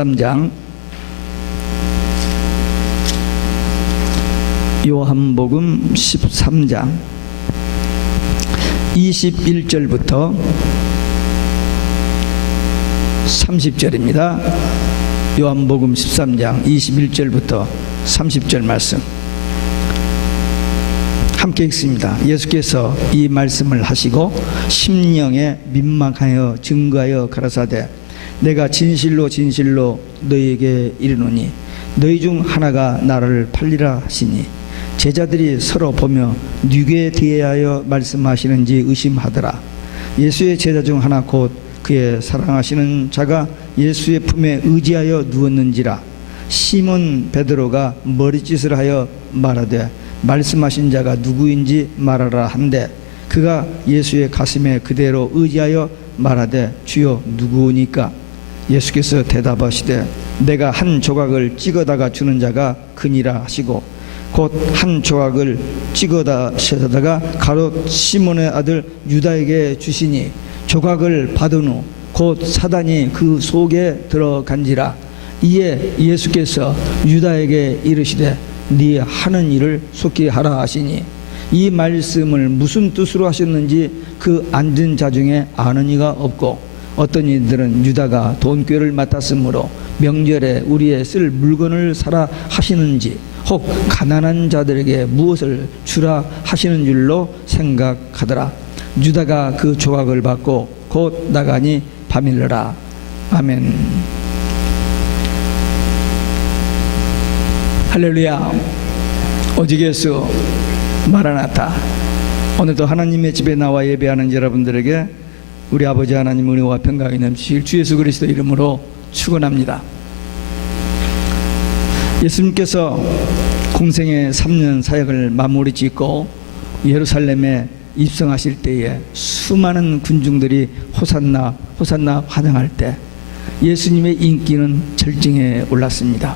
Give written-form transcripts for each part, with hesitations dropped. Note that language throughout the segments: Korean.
13장 요한복음 13장 21절부터 30절입니다. 요한복음 13장 21절부터 30절 말씀 함께 읽습니다. 예수께서 이 말씀을 하시고 심령에 민망하여 증거하여 가라사대 내가 진실로 진실로 너희에게 이르노니 너희 중 하나가 나를 팔리라 하시니 제자들이 서로 보며 누구에 대하여 말씀하시는지 의심하더라. 예수의 제자 중 하나 곧 그의 사랑하시는 자가 예수의 품에 의지하여 누웠는지라. 시몬 베드로가 머리짓을 하여 말하되 말씀하신 자가 누구인지 말하라 한데 그가 예수의 가슴에 그대로 의지하여 말하되 주여 누구니까? 예수께서 대답하시되 내가 한 조각을 찍어다가 주는 자가 그니라 하시고 곧 한 조각을 찍어다 셔다가 가롯 시몬의 아들 유다에게 주시니 조각을 받은 후 곧 사단이 그 속에 들어간지라. 이에 예수께서 유다에게 이르시되 네 하는 일을 속히 하라 하시니 이 말씀을 무슨 뜻으로 하셨는지 그 앉은 자 중에 아는 이가 없고 어떤 이들은 유다가 돈꾀를 맡았으므로 명절에 우리의 쓸 물건을 사라 하시는지 혹 가난한 자들에게 무엇을 주라 하시는 줄로 생각하더라. 유다가 그 조각을 받고 곧 나가니 밤이르라. 아멘. 할렐루야. 오직 예수 마라나타. 오늘도 하나님의 집에 나와 예배하는 여러분들에게 우리 아버지 하나님 은혜와 평강이 넘치실 주 예수 그리스도 이름으로 축원합니다. 예수님께서 공생의 3년 사역을 마무리 짓고 예루살렘에 입성하실 때에 수많은 군중들이 호산나 호산나 환영할 때 예수님의 인기는 절정에 올랐습니다.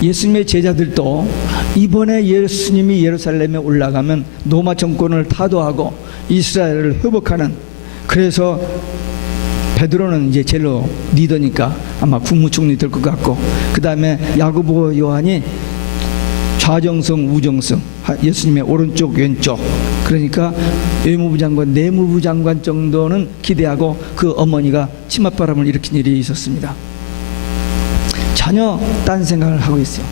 예수님의 제자들도 이번에 예수님이 예루살렘에 올라가면 로마 정권을 타도하고 이스라엘을 회복하는, 그래서 베드로는 이제 제일로 리더니까 아마 국무총리 될 것 같고, 그 다음에 야고보 요한이 좌정성 우정성, 예수님의 오른쪽 왼쪽, 그러니까 외무부 장관 내무부 장관 정도는 기대하고 그 어머니가 치맛바람을 일으킨 일이 있었습니다. 전혀 딴 생각을 하고 있어요.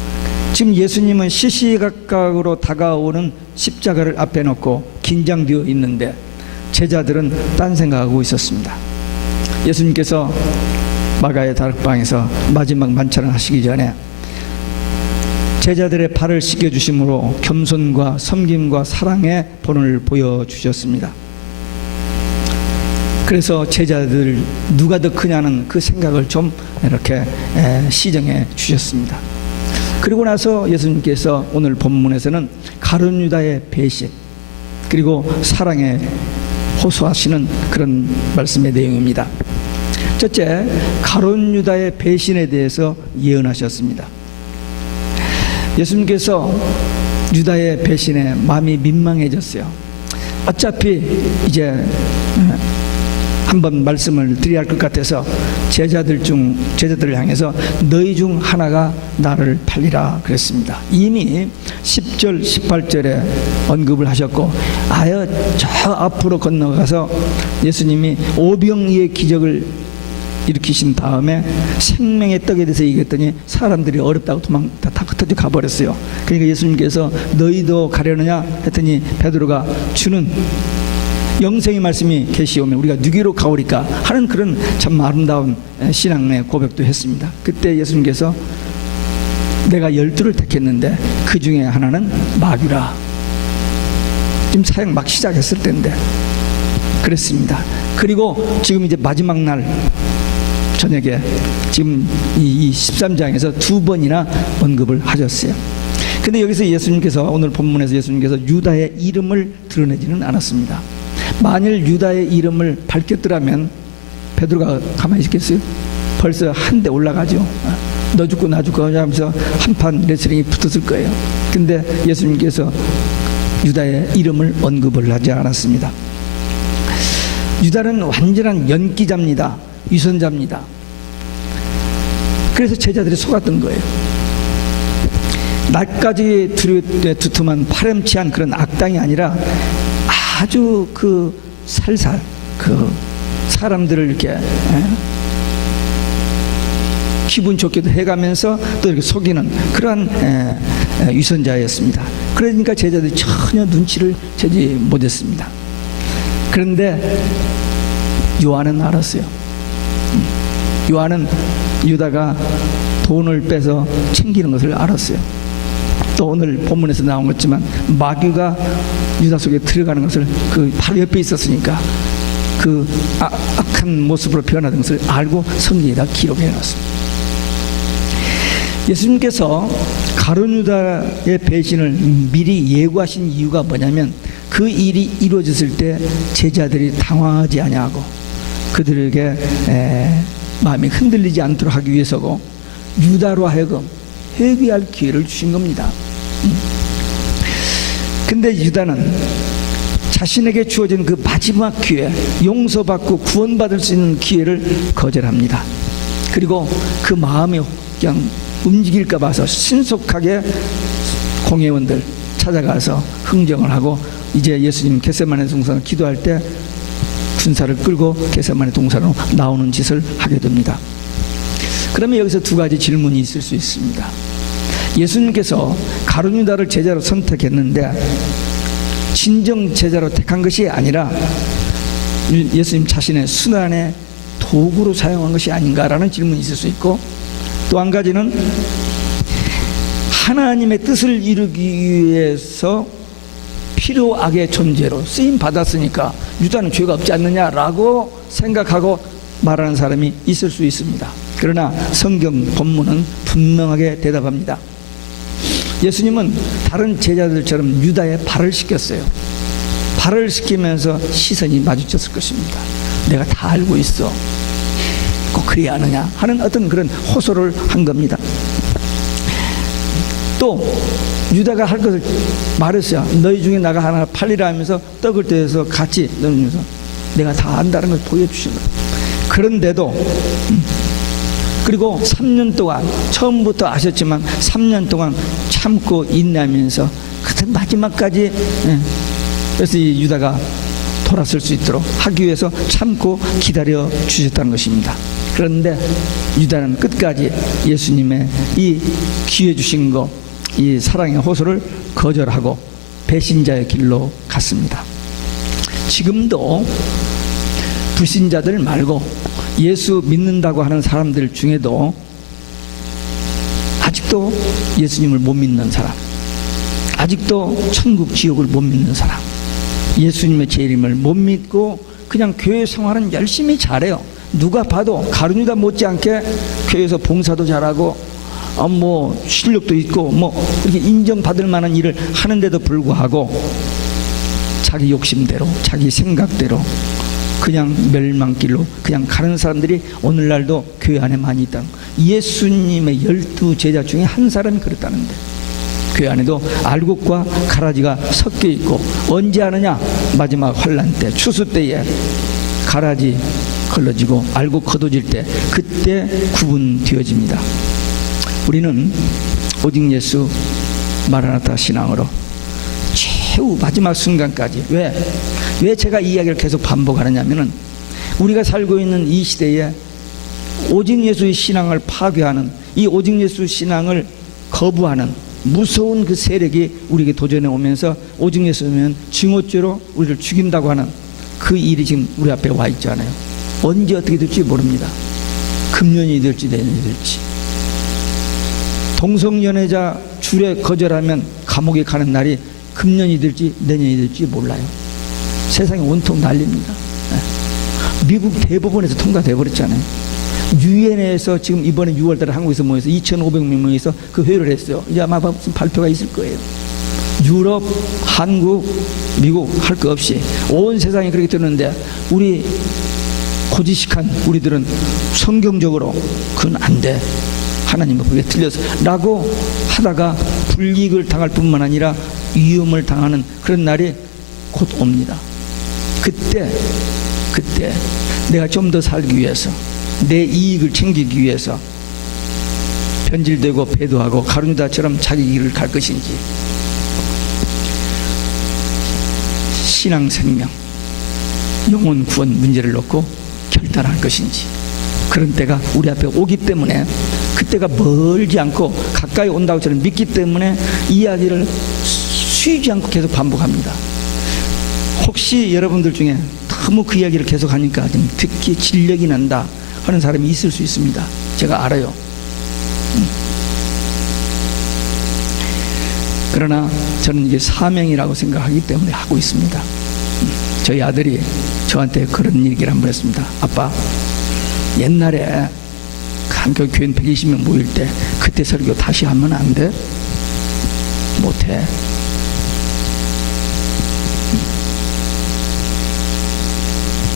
지금 예수님은 시시각각으로 다가오는 십자가를 앞에 놓고 긴장되어 있는데 제자들은 딴 생각하고 있었습니다. 예수님께서 마가의 다락방에서 마지막 만찬을 하시기 전에 제자들의 발을 씻겨주심으로 겸손과 섬김과 사랑의 본을 보여주셨습니다. 그래서 제자들 누가 더 크냐는 그 생각을 좀 이렇게 시정해 주셨습니다. 그리고 나서 예수님께서 오늘 본문에서는 가룟 유다의 배신 그리고 사랑에 호소하시는 그런 말씀의 내용입니다. 첫째, 가룟 유다의 배신에 대해서 예언하셨습니다. 예수님께서 유다의 배신에 마음이 민망해졌어요. 어차피 이제 한번 말씀을 드려야 할 것 같아서 제자들을 향해서 너희 중 하나가 나를 팔리라 그랬습니다. 이미 10절 18절에 언급을 하셨고, 아예 저 앞으로 건너가서 예수님이 오병이의 기적을 일으키신 다음에 생명의 떡에 대해서 얘기했더니 사람들이 어렵다고 다 흩어져 가버렸어요. 그러니까 예수님께서 너희도 가려느냐 했더니 베드로가 주는 영생의 말씀이 계시오면 우리가 누구로 가오리까 하는 그런 참 아름다운 신앙의 고백도 했습니다. 그때 예수님께서 내가 12를 택했는데 그 중에 하나는 마귀라. 지금 사역 막 시작했을 때인데 그랬습니다. 그리고 지금 이제 마지막 날 저녁에 지금 이 13장에서 2번이나 언급을 하셨어요. 근데 여기서 예수님께서 오늘 본문에서 예수님께서 유다의 이름을 드러내지는 않았습니다. 만일 유다의 이름을 밝혔더라면 베드로가 가만히 있겠어요? 벌써 한 대 올라가죠. 너 죽고 나 죽고 하면서 한판 레슬링이 붙었을 거예요. 근데 예수님께서 유다의 이름을 언급을 하지 않았습니다. 유다는 완전한 연기자입니다. 위선자입니다. 그래서 제자들이 속았던 거예요. 날까지 두툼한 파렴치한 그런 악당이 아니라 아주 그 살살 그 사람들을 이렇게 기분 좋게도 해가면서 또 이렇게 속이는 그러한 위선자였습니다. 그러니까 제자들이 전혀 눈치를 채지 못했습니다. 그런데 요한은 알았어요. 요한은 유다가 돈을 빼서 챙기는 것을 알았어요. 또 오늘 본문에서 나온 것지만 마귀가 유다 속에 들어가는 것을 그 바로 옆에 있었으니까 그 악한 모습으로 변하던 것을 알고 성경에다 기록해 놨습니다. 예수님께서 가룟 유다의 배신을 미리 예고하신 이유가 뭐냐면 그 일이 이루어졌을 때 제자들이 당황하지 아니하고 그들에게 마음이 흔들리지 않도록 하기 위해서고 유다로 하여금 회개할 기회를 주신 겁니다. 근데 유다는 자신에게 주어진 그 마지막 기회, 용서받고 구원받을 수 있는 기회를 거절합니다. 그리고 그 마음이 그냥 움직일까 봐서 신속하게 공회원들 찾아가서 흥정을 하고 이제 예수님 겟세마네 동산을 기도할 때 군사를 끌고 겟세마네 동산으로 나오는 짓을 하게 됩니다. 그러면 여기서 두 가지 질문이 있을 수 있습니다. 예수님께서 가룟 유다를 제자로 선택했는데 진정 제자로 택한 것이 아니라 예수님 자신의 순환의 도구로 사용한 것이 아닌가라는 질문이 있을 수 있고, 또 한 가지는 하나님의 뜻을 이루기 위해서 필요악의 존재로 쓰임 받았으니까 유다는 죄가 없지 않느냐라고 생각하고 말하는 사람이 있을 수 있습니다. 그러나 성경 본문은 분명하게 대답합니다. 예수님은 다른 제자들처럼 유다의 발을 씻겼어요. 발을 씻기면서 시선이 마주쳤을 것입니다. 내가 다 알고 있어, 꼭 그래야 하느냐 하는 어떤 그런 호소를 한 겁니다. 또 유다가 할 것을 말했어요. 너희 중에 나가 하나 팔리라 하면서 떡을 떼서 같이 넣으면서 내가 다 안다는 걸 보여주신 거예요. 그런데도 그리고 3년 동안 처음부터 아셨지만 3년 동안 참고 인내하면서 그때 마지막까지 그래서 이 유다가 돌아설 수 있도록 하기 위해서 참고 기다려 주셨다는 것입니다. 그런데 유다는 끝까지 예수님의 이 기회 주신 거, 이 사랑의 호소를 거절하고 배신자의 길로 갔습니다. 지금도 불신자들 말고 예수 믿는다고 하는 사람들 중에도 아직도 예수님을 못 믿는 사람, 아직도 천국 지옥을 못 믿는 사람, 예수님의 재림을 못 믿고 그냥 교회 생활은 열심히 잘해요. 누가 봐도 가룟 유다 못지않게 교회에서 봉사도 잘하고 뭐 실력도 있고 뭐 이렇게 인정받을 만한 일을 하는데도 불구하고 자기 욕심대로 자기 생각대로 그냥 멸망길로 그냥 가는 사람들이 오늘날도 교회 안에 많이 있다. 예수님의 12제자 중에 한 사람이 그랬다는데 교회 안에도 알곡과 가라지가 섞여 있고, 언제 하느냐? 마지막 환란 때, 추수 때에 가라지 걸러지고 알곡 걷어질 때, 그때 구분되어집니다. 우리는 오직 예수 마라나타 신앙으로 최후 마지막 순간까지, 왜 제가 이 이야기를 계속 반복하느냐면은 우리가 살고 있는 이 시대에 오직 예수의 신앙을 파괴하는, 이 오직 예수 신앙을 거부하는 무서운 그 세력이 우리에게 도전해 오면서 오직 예수면 증오죄로 우리를 죽인다고 하는 그 일이 지금 우리 앞에 와 있잖아요. 언제 어떻게 될지 모릅니다. 금년이 될지 내년이 될지. 동성연애자 줄에 거절하면 감옥에 가는 날이 금년이 될지 내년이 될지 몰라요. 세상이 온통 난립니다. 미국 대법원에서 통과돼 버렸잖아요. 유엔에서 지금 이번에 6월달에 한국에서 모여서 2,500명 모여서 그 회의를 했어요. 이제 아마 무슨 발표가 있을 거예요. 유럽, 한국, 미국 할 거 없이 온 세상이 그렇게 되는데 우리 고지식한 우리들은 성경적으로 그건 안 돼, 하나님의 법에 틀려서 라고 하다가 불이익을 당할 뿐만 아니라 위험을 당하는 그런 날이 곧 옵니다. 그때 내가 좀 더 살기 위해서, 내 이익을 챙기기 위해서 변질되고 배도하고 가룟유다처럼 자기 길을 갈 것인지, 신앙 생명, 영혼 구원 문제를 놓고 결단할 것인지, 그런 때가 우리 앞에 오기 때문에 그때가 멀지 않고 가까이 온다고 저는 믿기 때문에 이야기를 쉬지 않고 계속 반복합니다. 혹시 여러분들 중에 너무 그 이야기를 계속 하니까 좀 듣기 질력이 난다 하는 사람이 있을 수 있습니다. 제가 알아요. 그러나 저는 이게 사명이라고 생각하기 때문에 하고 있습니다. 저희 아들이 저한테 그런 얘기를 한 번 했습니다. 아빠, 옛날에 한국 교인 120명 모일 때 그때 설교 다시 하면 안 돼? 못해.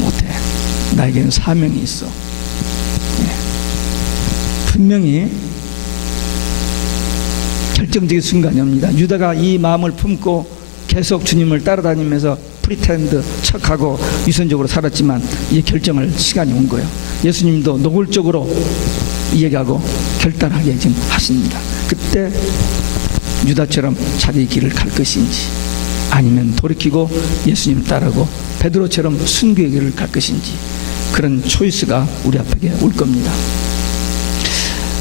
못해. 나에게는 사명이 있어. 분명히 결정적인 순간이 옵니다. 유다가 이 마음을 품고 계속 주님을 따라다니면서 프리텐드 척하고 위선적으로 살았지만 이제 결정할 시간이 온 거예요. 예수님도 노골적으로 얘기하고 결단하게 지금 하십니다. 그때 유다처럼 자기 길을 갈 것인지, 아니면 돌이키고 예수님 따르고 베드로처럼 순교의 길을 갈 것인지, 그런 초이스가 우리 앞에 올 겁니다.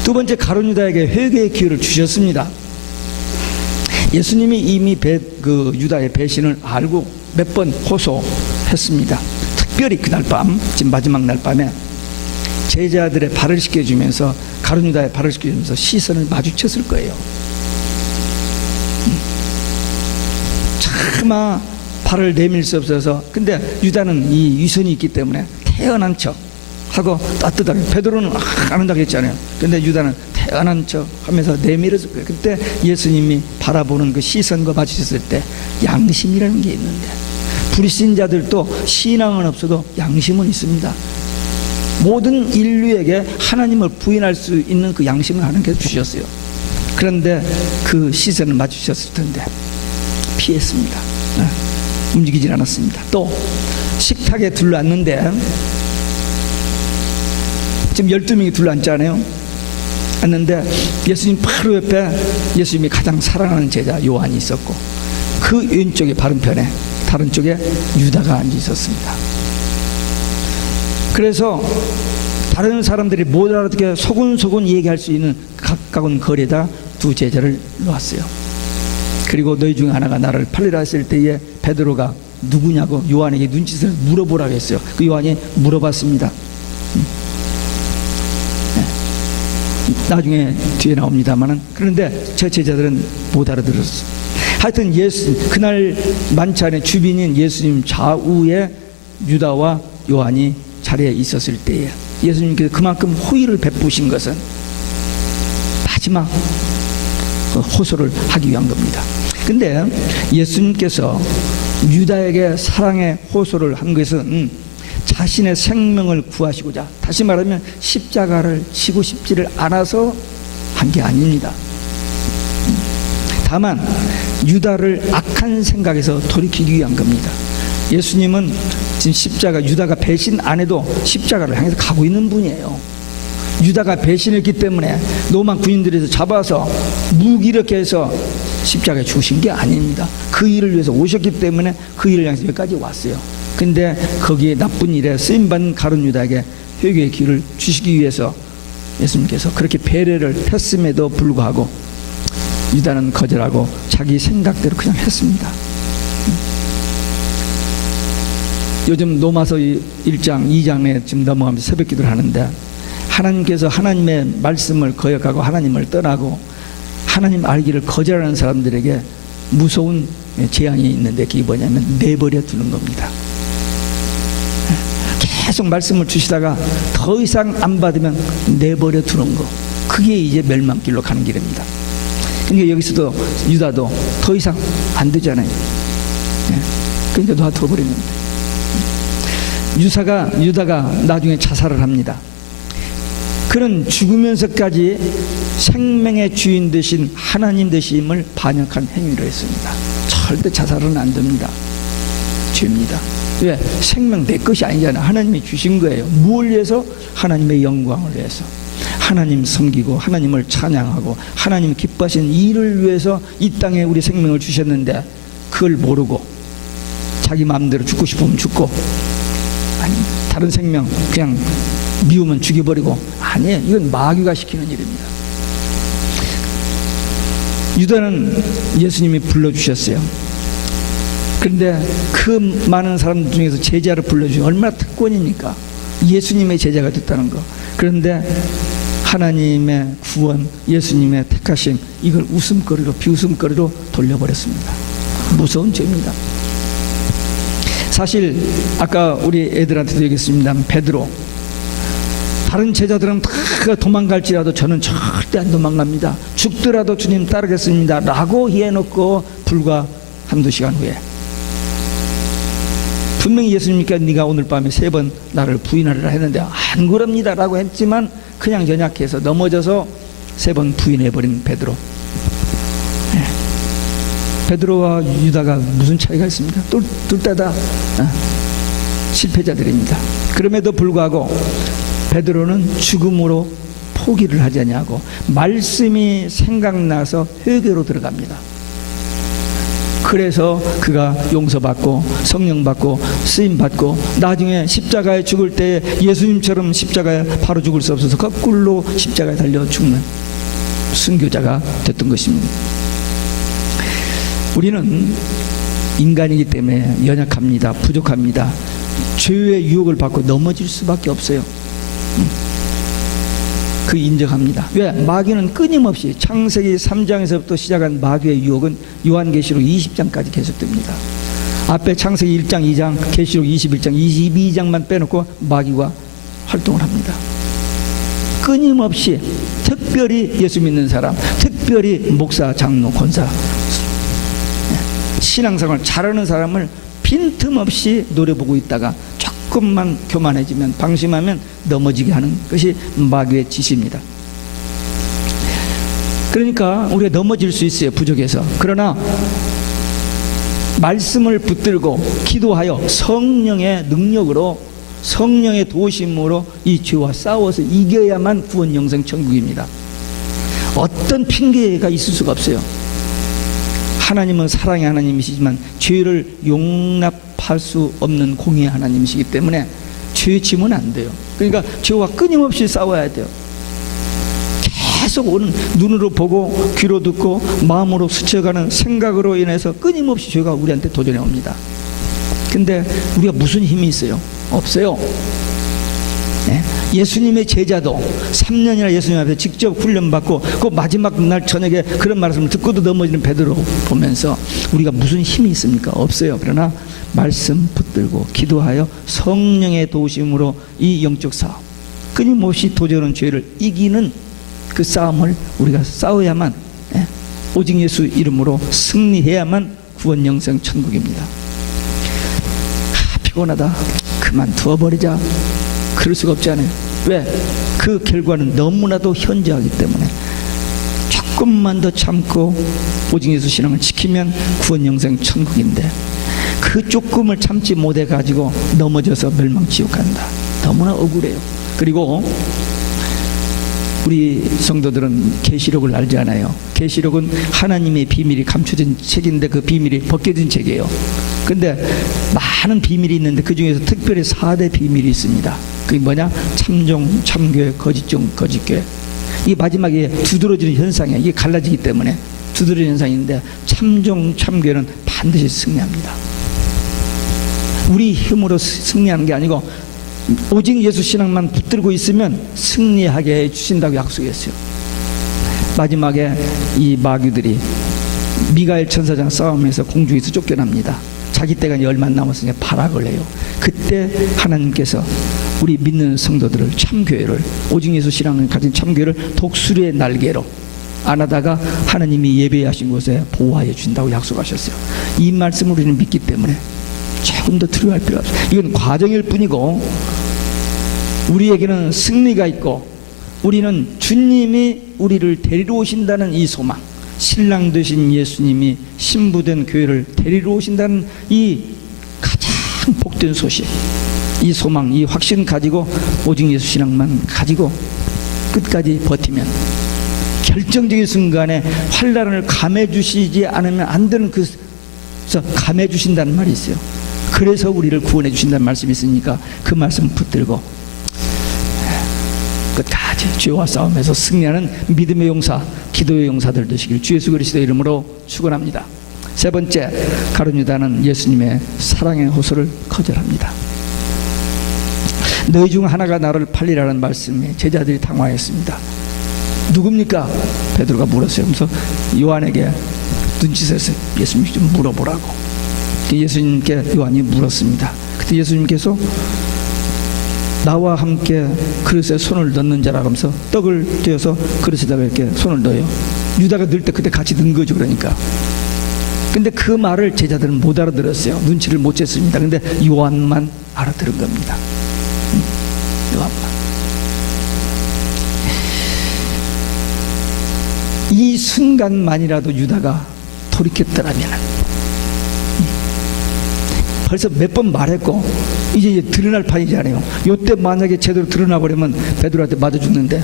두 번째, 가룟유다에게 회개의 기회를 주셨습니다. 예수님이 이미 유다의 배신을 알고 몇 번 호소했습니다. 특별히 그날 밤, 지금 마지막 날 밤에 제자들의 발을 씻겨주면서, 가룟유다의 발을 씻겨주면서 시선을 마주쳤을 거예요. 차마 발을 내밀 수 없어서. 근데 유다는 이 위선이 있기 때문에 태어난 척 하고 따뜻하게, 베드로는 안 한다고 했잖아요. 근데 유다는 태어난 척 하면서 내밀었을 거예요. 그때 예수님이 바라보는 그 시선과 마주쳤을 때 양심이라는 게 있는데, 불신자들도 신앙은 없어도 양심은 있습니다. 모든 인류에게 하나님을 부인할 수 있는 그 양심을 하나님께서 주셨어요. 그런데 그 시선을 마주쳤을 텐데 피했습니다. 움직이질 않았습니다. 또 식탁에 둘러앉는데, 지금 12명이 둘러앉잖아요. 앉는데 예수님 바로 옆에 예수님이 가장 사랑하는 제자 요한이 있었고, 그 왼쪽에 바른편에 다른 쪽에 유다가 앉아 있었습니다. 그래서 다른 사람들이 못 알아듣게 소곤소곤 얘기할 수 있는 가까운 거리에다 두 제자를 놓았어요. 그리고 너희 중에 하나가 나를 팔리라 했을 때에 베드로가 누구냐고 요한에게 눈짓을 물어보라고 했어요. 그 요한이 물어봤습니다. 나중에 뒤에 나옵니다만은, 그런데 저 제자들은 못 알아들었어요. 하여튼 그날 만찬의 주빈인 예수님 좌우에 유다와 요한이 자리에 있었을 때에 예수님께서 그만큼 호의를 베푸신 것은 마지막 호소를 하기 위한 겁니다. 근데 예수님께서 유다에게 사랑의 호소를 한 것은 자신의 생명을 구하시고자, 다시 말하면 십자가를 지고 싶지를 않아서 한 게 아닙니다. 다만 유다를 악한 생각에서 돌이키기 위한 겁니다. 예수님은 지금 유다가 배신 안 해도 십자가를 향해서 가고 있는 분이에요. 유다가 배신했기 때문에 로마 군인들에서 잡아서 무기력해 해서 십자가에 죽으신 게 아닙니다. 그 일을 위해서 오셨기 때문에 그 일을 향해서 여기까지 왔어요. 근데 거기에 나쁜 일에 쓰임받은 가룟유다에게 회개의 기회를 주시기 위해서 예수님께서 그렇게 배려를 했음에도 불구하고 유다는 거절하고 자기 생각대로 그냥 했습니다. 요즘 로마서 1장 2장에 지금 넘어가면서 새벽 기도를 하는데, 하나님께서 하나님의 말씀을 거역하고 하나님을 떠나고 하나님 알기를 거절하는 사람들에게 무서운 재앙이 있는데, 그게 뭐냐면 내버려 두는 겁니다. 계속 말씀을 주시다가 더 이상 안 받으면 내버려 두는 거, 그게 이제 멸망길로 가는 길입니다. 그러니까 여기서도 유다도 더 이상 안 되잖아요. 그러니까 놔둬버리는데, 유다가 나중에 자살을 합니다. 그는 죽으면서까지 생명의 주인 되신 하나님 되심을 반역한 행위를 했습니다. 절대 자살은 안 됩니다. 죄입니다. 왜? 생명 내 것이 아니잖아. 하나님이 주신 거예요. 무엇을 위해서? 하나님의 영광을 위해서. 하나님 섬기고 하나님을 찬양하고 하나님 기뻐하시는 일을 위해서 이 땅에 우리 생명을 주셨는데 그걸 모르고 자기 마음대로 죽고 싶으면 죽고, 아니 다른 생명 그냥 미우면 죽여버리고, 아니에요. 이건 마귀가 시키는 일입니다. 유다는 예수님이 불러주셨어요. 그런데 그 많은 사람들 중에서 제자를 불러주신, 얼마나 특권입니까? 예수님의 제자가 됐다는 거. 그런데 하나님의 구원, 예수님의 택하심, 이걸 웃음거리로, 비웃음거리로 돌려버렸습니다. 무서운 죄입니다. 사실 아까 우리 애들한테도 얘기했습니다. 베드로, 다른 제자들은 다 도망갈지라도 저는 절대 안 도망갑니다. 죽더라도 주님 따르겠습니다 라고 해놓고 불과 한두 시간 후에 분명히 예수님께 네가 오늘 밤에 3번 나를 부인하리라 했는데 안 그럽니다 라고 했지만 그냥 연약해서 넘어져서 3번 부인해버린 베드로. 베드로와 유다가 무슨 차이가 있습니까? 둘 다 실패자들입니다. 그럼에도 불구하고 베드로는 죽음으로 포기를 하지 않냐고 말씀이 생각나서 회개로 들어갑니다. 그래서 그가 용서받고 성령받고 쓰임받고 나중에 십자가에 죽을 때 예수님처럼 십자가에 바로 죽을 수 없어서 거꾸로 십자가에 달려 죽는 순교자가 됐던 것입니다. 우리는 인간이기 때문에 연약합니다. 부족합니다. 죄의 유혹을 받고 넘어질 수밖에 없어요. 그 인정합니다. 왜? 마귀는 끊임없이 창세기 3장에서부터 시작한 마귀의 유혹은 요한계시록 20장까지 계속됩니다. 앞에 창세기 1장, 2장, 계시록 21장, 22장만 빼놓고 마귀가 활동을 합니다. 끊임없이, 특별히 예수 믿는 사람, 특별히 목사, 장로, 권사, 신앙생활 잘하는 사람을 빈틈없이 노려보고 있다가 조금만 교만해지면, 방심하면 넘어지게 하는 것이 마귀의 짓입니다. 그러니까 우리가 넘어질 수 있어요, 부족해서. 그러나 말씀을 붙들고 기도하여 성령의 능력으로, 성령의 도우심으로 이 죄와 싸워서 이겨야만 구원, 영생, 천국입니다. 어떤 핑계가 있을 수가 없어요. 하나님은 사랑의 하나님이시지만 죄를 용납할 수 없는 공의의 하나님이시기 때문에 죄 지면 안 돼요. 그러니까 죄와 끊임없이 싸워야 돼요. 계속 오는, 눈으로 보고 귀로 듣고 마음으로 스쳐가는 생각으로 인해서 끊임없이 죄가 우리한테 도전해 옵니다. 근데 우리가 무슨 힘이 있어요? 없어요. 네? 예수님의 제자도 3년이나 예수님 앞에 직접 훈련받고 그 마지막 날 저녁에 그런 말씀을 듣고도 넘어지는 베드로 보면서 우리가 무슨 힘이 있습니까? 없어요. 그러나 말씀 붙들고 기도하여 성령의 도우심으로 이 영적 싸움, 끊임없이 도전하는 죄를 이기는 그 싸움을 우리가 싸워야만, 오직 예수 이름으로 승리해야만 구원, 영생, 천국입니다. 피곤하다, 그만두어버리자, 그럴 수가 없지 않아요. 왜? 그 결과는 너무나도 현저하기 때문에 조금만 더 참고 오직 예수 신앙을 지키면 구원, 영생, 천국인데 그 조금을 참지 못해 가지고 넘어져서 멸망지옥 간다. 너무나 억울해요. 그리고 우리 성도들은 계시록을 알지 않아요. 계시록은 하나님의 비밀이 감춰진 책인데 그 비밀이 벗겨진 책이에요. 근데 많은 비밀이 있는데 그 중에서 특별히 4대 비밀이 있습니다. 그게 뭐냐? 참종, 참교회, 거짓종, 거짓교회. 이게 마지막에 두드러지는 현상이에요. 이게 갈라지기 때문에 두드러지는 현상인데 참종, 참교회는 반드시 승리합니다. 우리 힘으로 승리하는 게 아니고 오직 예수 신앙만 붙들고 있으면 승리하게 해주신다고 약속했어요. 마지막에 이 마귀들이 미가엘 천사장 싸움에서 공중에서 쫓겨납니다. 자기 때가 얼마 안 남았으니까 발악을 해요. 그때 하나님께서 우리 믿는 성도들을, 참교회를, 오직 예수 신앙을 가진 참교회를 독수리의 날개로 안아다가 하나님이 예배하신 곳에 보호하여 준다고 약속하셨어요. 이 말씀을 우리는 믿기 때문에 조금 더 두려워할 필요가 없어요. 이건 과정일 뿐이고 우리에게는 승리가 있고 우리는 주님이 우리를 데리러 오신다는 이 소망, 신랑 되신 예수님이 신부된 교회를 데리러 오신다는 이 가장 복된 소식, 이 소망, 이 확신 가지고 오직 예수 신앙만 가지고 끝까지 버티면, 결정적인 순간에 환난을 감해 주시지 않으면 안 되는 그래서 감해 주신다는 말이 있어요. 그래서 우리를 구원해 주신다는 말씀이 있으니까 그 말씀 붙들고 끝까지 죄와 싸움에서 승리하는 믿음의 용사, 기도의 용사들 되시길 주 예수 그리스도의 이름으로 축원합니다. 세 번째, 가룟 유다는 예수님의 사랑의 호소를 거절합니다. 너희 중 하나가 나를 팔리라는 말씀에 제자들이 당황했습니다. 누굽니까? 베드로가 물었어요. 그래서 요한에게 눈치채서 예수님이 좀 물어보라고. 예수님께 요한이 물었습니다. 그때 예수님께서 나와 함께 그릇에 손을 넣는 자라 하면서 떡을 떼어서 그릇에다가 이렇게 손을 넣어요. 유다가 넣을 때 그때 같이 넣은 거죠. 그러니까. 근데 그 말을 제자들은 못 알아들었어요. 눈치를 못 챘습니다. 근데 요한만 알아들은 겁니다. 요한만. 이 순간만이라도 유다가 돌이켰더라면, 벌써 몇 번 말했고 이제 드러날 판이잖아요. 요때 만약에 제대로 드러나버리면 베드로한테 맞아 죽는데,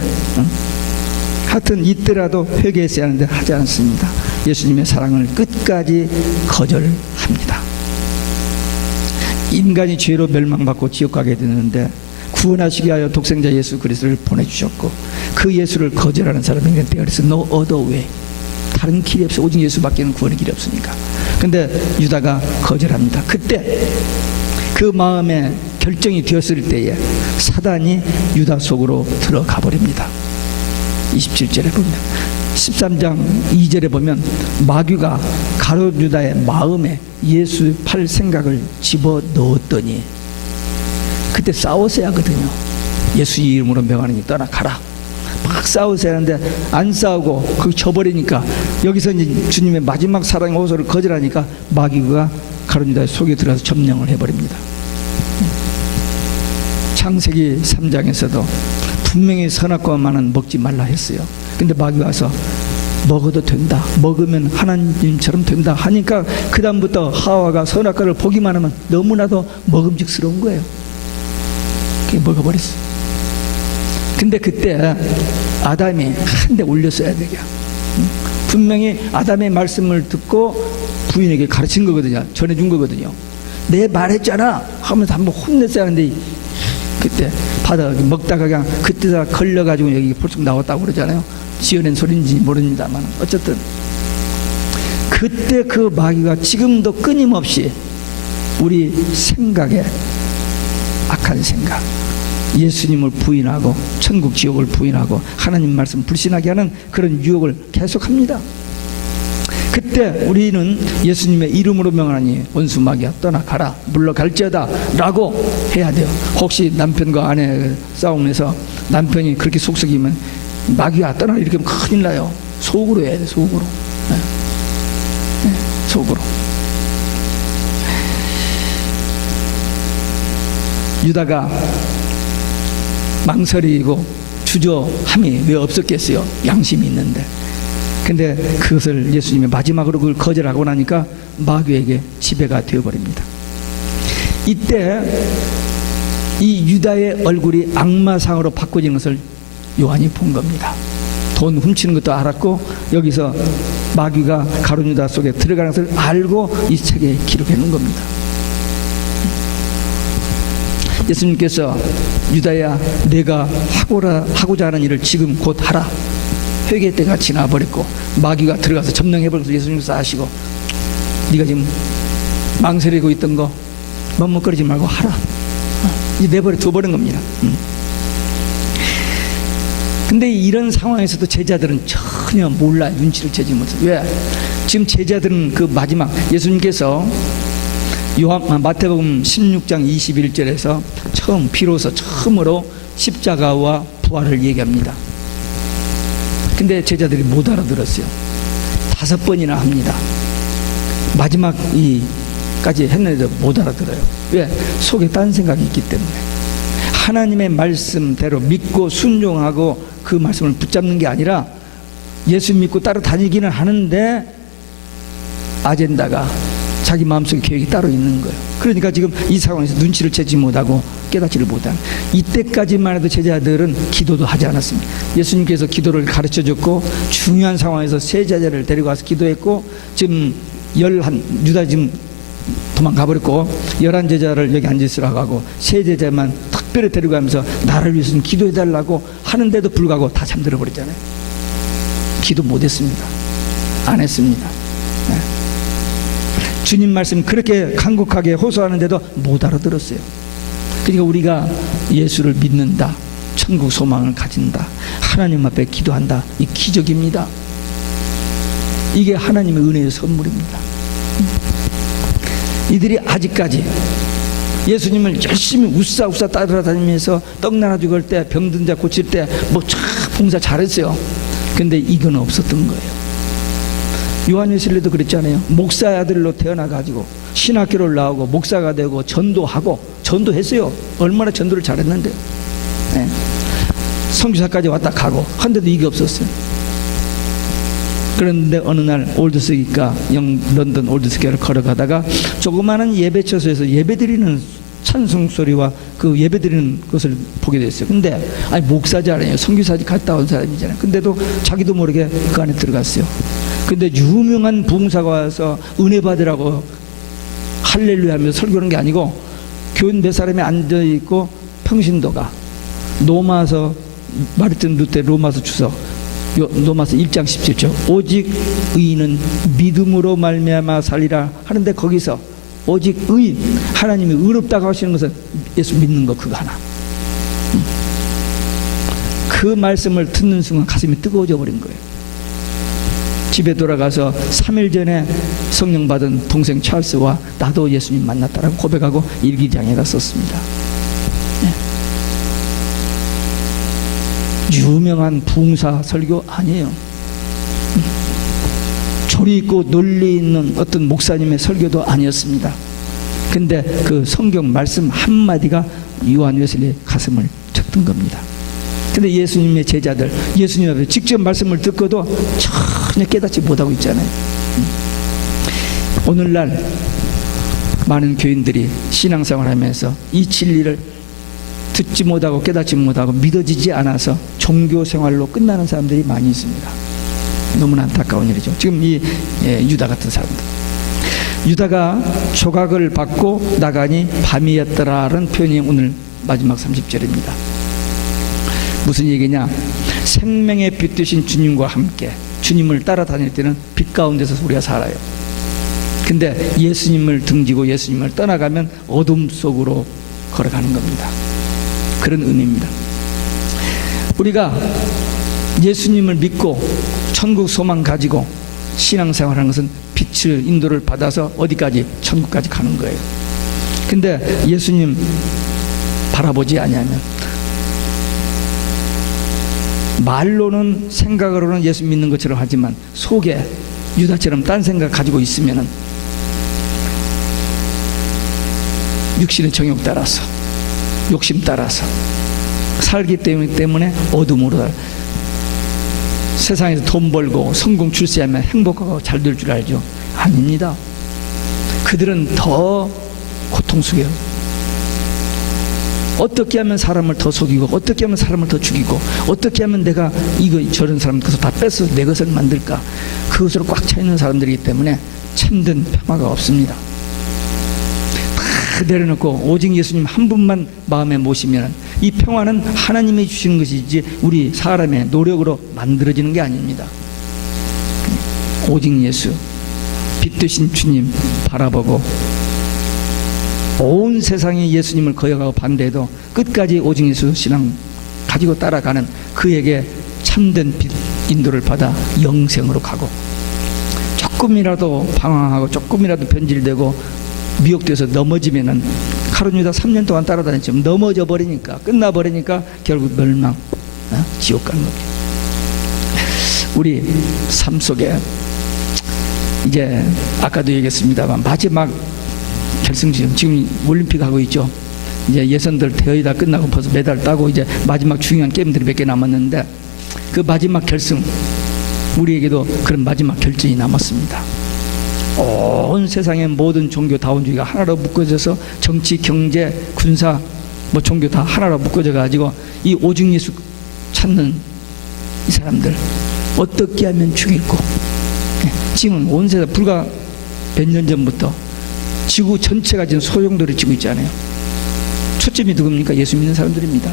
하여튼 이때라도 회개했어야 하는데 하지 않습니다. 예수님의 사랑을 끝까지 거절합니다. 인간이 죄로 멸망받고 지옥 가게 되는데 구원하시기 위하여 독생자 예수 그리스도를 보내주셨고, 그 예수를 거절하는 사람에게 there is no other way, 다른 길이 없어. 오직 예수밖에는 구원의 길이 없으니까. 근데 유다가 거절합니다. 그때 그 마음에 결정이 되었을 때에 사단이 유다 속으로 들어가 버립니다. 27절에 보면, 13장 2절에 보면 마귀가 가룟 유다의 마음에 예수 팔 생각을 집어넣었더니, 그때 싸웠어야 하거든요. 예수 이름으로 명하느니 떠나가라. 막 싸우셔야 하는데 안 싸우고 거기 쳐버리니까, 여기서 이제 주님의 마지막 사랑의 호소를 거절하니까 마귀가 가룟 유다의 속에 들어가서 점령을 해버립니다. 창세기 3장에서도 분명히 선악과만은 먹지 말라 했어요. 근데 마귀가 와서 먹어도 된다, 먹으면 하나님처럼 된다 하니까 그 다음부터 하와가 선악과를 보기만 하면 너무나도 먹음직스러운 거예요. 그게 먹어버렸어. 근데 그때 아담이 한 대 올렸어야 되게. 분명히 아담의 말씀을 듣고 부인에게 가르친 거거든요. 전해준 거거든요. 내 말했잖아 하면서 한번 혼냈어야 하는데, 그때 먹다가 그냥 그때다 걸려가지고 여기 벌써 나왔다고 그러잖아요. 지어낸 소리인지 모릅니다만, 어쨌든 그때 그 마귀가 지금도 끊임없이 우리 생각에, 악한 생각, 예수님을 부인하고 천국 지옥을 부인하고 하나님 말씀 불신하게 하는 그런 유혹을 계속합니다. 그때 우리는 예수님의 이름으로 명하니 원수 마귀야 떠나가라, 물러갈지어다 라고 해야 돼요. 혹시 남편과 아내 싸움에서 남편이 그렇게 속썩이면 마귀야 떠나라 이렇게 하면 큰일 나요. 속으로 해야 돼. 속으로. 속으로. 유다가 망설이고 주저함이 왜 없었겠어요? 양심이 있는데. 근데 그것을 예수님이 마지막으로 그걸 거절하고 나니까 마귀에게 지배가 되어버립니다. 이때 이 유다의 얼굴이 악마상으로 바꿔지는 것을 요한이 본 겁니다. 돈 훔치는 것도 알았고, 여기서 마귀가 가룟 유다 속에 들어가는 것을 알고 이 책에 기록해 놓은 겁니다. 예수님께서 유다야, 내가 하고자 하는 일을 지금 곧 하라. 회개 때가 지나버렸고 마귀가 들어가서 점령해버려서 예수님께서 아시고, 네가 지금 망설이고 있던 거 머뭇거리지 말고 하라. 이제 내버려 둬버린 겁니다. 근데 이런 상황에서도 제자들은 전혀 몰라요. 눈치를 채지 못해요. 왜? 지금 제자들은 그 마지막 예수님께서 마태복음 16장 21절에서 비로소 처음으로 십자가와 부활을 얘기합니다. 근데 제자들이 못 알아들었어요. 5번이나 합니다. 마지막 까지 했는데도 못 알아들어요. 왜? 속에 딴 생각이 있기 때문에. 하나님의 말씀대로 믿고 순종하고 그 말씀을 붙잡는 게 아니라, 예수 믿고 따로 다니기는 하는데 아젠다가, 자기 마음속에 계획이 따로 있는 거예요. 그러니까 지금 이 상황에서 눈치를 채지 못하고 깨닫지를 못한, 이때까지만 해도 제자들은 기도도 하지 않았습니다. 예수님께서 기도를 가르쳐줬고 중요한 상황에서 세 제자를 데리고 와서 기도했고, 지금 유다 지금 도망가 버렸고 11제자를 여기 앉으시라고 하고 세 제자만 특별히 데리고 가면서 나를 위해서 기도해 달라고 하는데도 불구하고 다 잠들어 버렸잖아요. 기도 못했습니다. 안 했습니다. 네. 주님 말씀 그렇게 간곡하게 호소하는데도 못 알아들었어요. 그러니까 우리가 예수를 믿는다, 천국 소망을 가진다, 하나님 앞에 기도한다, 이 기적입니다. 이게 하나님의 은혜의 선물입니다. 이들이 아직까지 예수님을 열심히 우싸우싸 따라다니면서 떡 나눠주고 할 때, 병든 자 고칠 때 뭐 참 봉사 잘했어요. 근데 이건 없었던 거예요. 요한 웨슬리도 그랬잖아요. 목사 아들로 태어나가지고 신학교를 나오고 목사가 되고 전도하고, 전도했어요. 얼마나 전도를 잘했는데. 네. 선교사까지 왔다 가고 한데도 이게 없었어요. 그런데 어느 날 올드스기가 런던 올드스기를 걸어가다가 조그마한 예배처소에서 예배드리는 찬송 소리와 그 예배드리는 것을 보게 됐어요. 근데 아니 목사잖아요. 선교사지 갔다 온 사람이잖아요. 근데도 자기도 모르게 그 안에 들어갔어요. 근데 유명한 부흥사가 와서 은혜 받으라고 할렐루야 하면서 설교하는 게 아니고, 교인 몇 사람이 앉아있고 평신도가 로마서 마르틴 루테 로마서 주석 로마서 1장 17절 오직 의인은 믿음으로 말미암아 살리라 하는데, 거기서 오직 의인, 하나님이 의롭다고 하시는 것은 예수 믿는 거 그거 하나. 그 말씀을 듣는 순간 가슴이 뜨거워져 버린 거예요. 집에 돌아가서 3일 전에 성령 받은 동생 찰스와 나도 예수님 만났다라고 고백하고 일기장에다 썼습니다. 네. 유명한 부흥사 설교 아니에요. 조리 있고 논리 있는 어떤 목사님의 설교도 아니었습니다. 근데 그 성경 말씀 한마디가 요한 웨슬리의 가슴을 쳤던 겁니다. 근데 예수님의 제자들, 예수님 앞에 직접 말씀을 듣고도 전혀 깨닫지 못하고 있잖아요. 오늘날 많은 교인들이 신앙생활하면서 이 진리를 듣지 못하고 깨닫지 못하고 믿어지지 않아서 종교생활로 끝나는 사람들이 많이 있습니다. 너무나 안타까운 일이죠. 지금 이 유다 같은 사람들, 유다가 조각을 받고 나가니 밤이었더라라는 표현이 오늘 마지막 30절입니다. 무슨 얘기냐? 생명의 빛 되신 주님과 함께 주님을 따라다닐 때는 빛 가운데서 우리가 살아요. 근데 예수님을 등지고 예수님을 떠나가면 어둠 속으로 걸어가는 겁니다. 그런 의미입니다. 우리가 예수님을 믿고 천국 소망 가지고 신앙생활하는 것은 빛을 인도를 받아서 어디까지? 천국까지 가는 거예요. 근데 예수님 바라보지 아니하면, 말로는 생각으로는 예수 믿는 것처럼 하지만 속에 유다처럼 딴 생각 가지고 있으면은 육신의 정욕 따라서, 욕심 따라서 살기 때문에 어둠으로, 세상에서 돈 벌고 성공 출세하면 행복하고 잘 될 줄 알죠? 아닙니다. 그들은 더 고통 속에요. 어떻게 하면 사람을 더 속이고, 어떻게 하면 사람을 더 죽이고, 어떻게 하면 내가 이거 저런 사람 것을 다 뺏어서 내 것을 만들까, 그것으로 꽉 차 있는 사람들이기 때문에 참된 평화가 없습니다. 다 내려놓고 오직 예수님 한 분만 마음에 모시면 이 평화는 하나님이 주시는 것이지 우리 사람의 노력으로 만들어지는 게 아닙니다. 오직 예수, 빛 되신 주님 바라보고, 온 세상이 예수님을 거역하고 반대해도 끝까지 오직 예수 신앙 가지고 따라가는 그에게 참된 빛 인도를 받아 영생으로 가고, 조금이라도 방황하고 조금이라도 변질되고 미혹돼서 넘어지면은, 카르뉴다 3년 동안 따라다녔지만 넘어져 버리니까, 끝나버리니까 결국 멸망, 지옥 가는 겁니다. 우리 삶 속에 이제 아까도 얘기했습니다만 마지막 결승전, 지금 올림픽 하고 있죠. 이제 예선들 대회 다 끝나고 벌써 메달 따고 이제 마지막 중요한 게임들이 몇 개 남았는데, 그 마지막 결승, 우리에게도 그런 마지막 결전이 남았습니다. 온 세상의 모든 종교 다원주의가 하나로 묶어져서 정치, 경제, 군사 뭐 종교 다 하나로 묶어져 가지고 이 오직 예수 찾는 이 사람들 어떻게 하면 죽일고, 지금 온 세상 불과 몇 년 전부터 지구 전체가 지금 소용돌이 치고 있잖아요. 초점이 누굽니까? 예수 믿는 사람들입니다.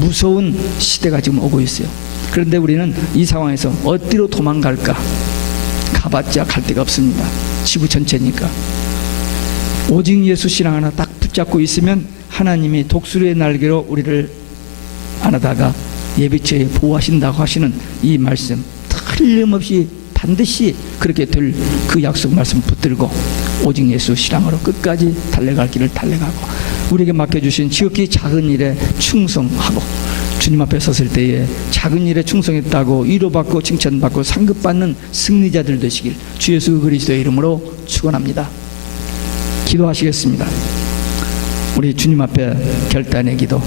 무서운 시대가 지금 오고 있어요. 그런데 우리는 이 상황에서 어디로 도망갈까? 가봤자 갈 데가 없습니다. 지구 전체니까. 오직 예수 신앙 하나 딱 붙잡고 있으면 하나님이 독수리의 날개로 우리를 안아다가 예비처에 보호하신다고 하시는 이 말씀, 틀림없이 반드시 그렇게 될 그 약속 말씀 붙들고 오직 예수 신앙으로 끝까지 달려갈 길을 달려가고, 우리에게 맡겨주신 지극히 작은 일에 충성하고, 주님 앞에 섰을 때에 작은 일에 충성했다고 위로받고 칭찬받고 상급받는 승리자들 되시길 주 예수 그리스도의 이름으로 축원합니다. 기도하시겠습니다. 우리 주님 앞에 결단의 기도,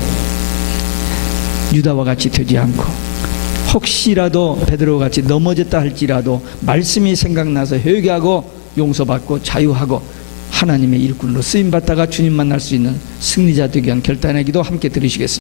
유다와 같이 되지 않고 혹시라도 베드로와 같이 넘어졌다 할지라도 말씀이 생각나서 회개하고 용서받고 자유하고 하나님의 일꾼으로 쓰임받다가 주님 만날 수 있는 승리자 되기 위한 결단의 기도 함께 들으시겠습니다.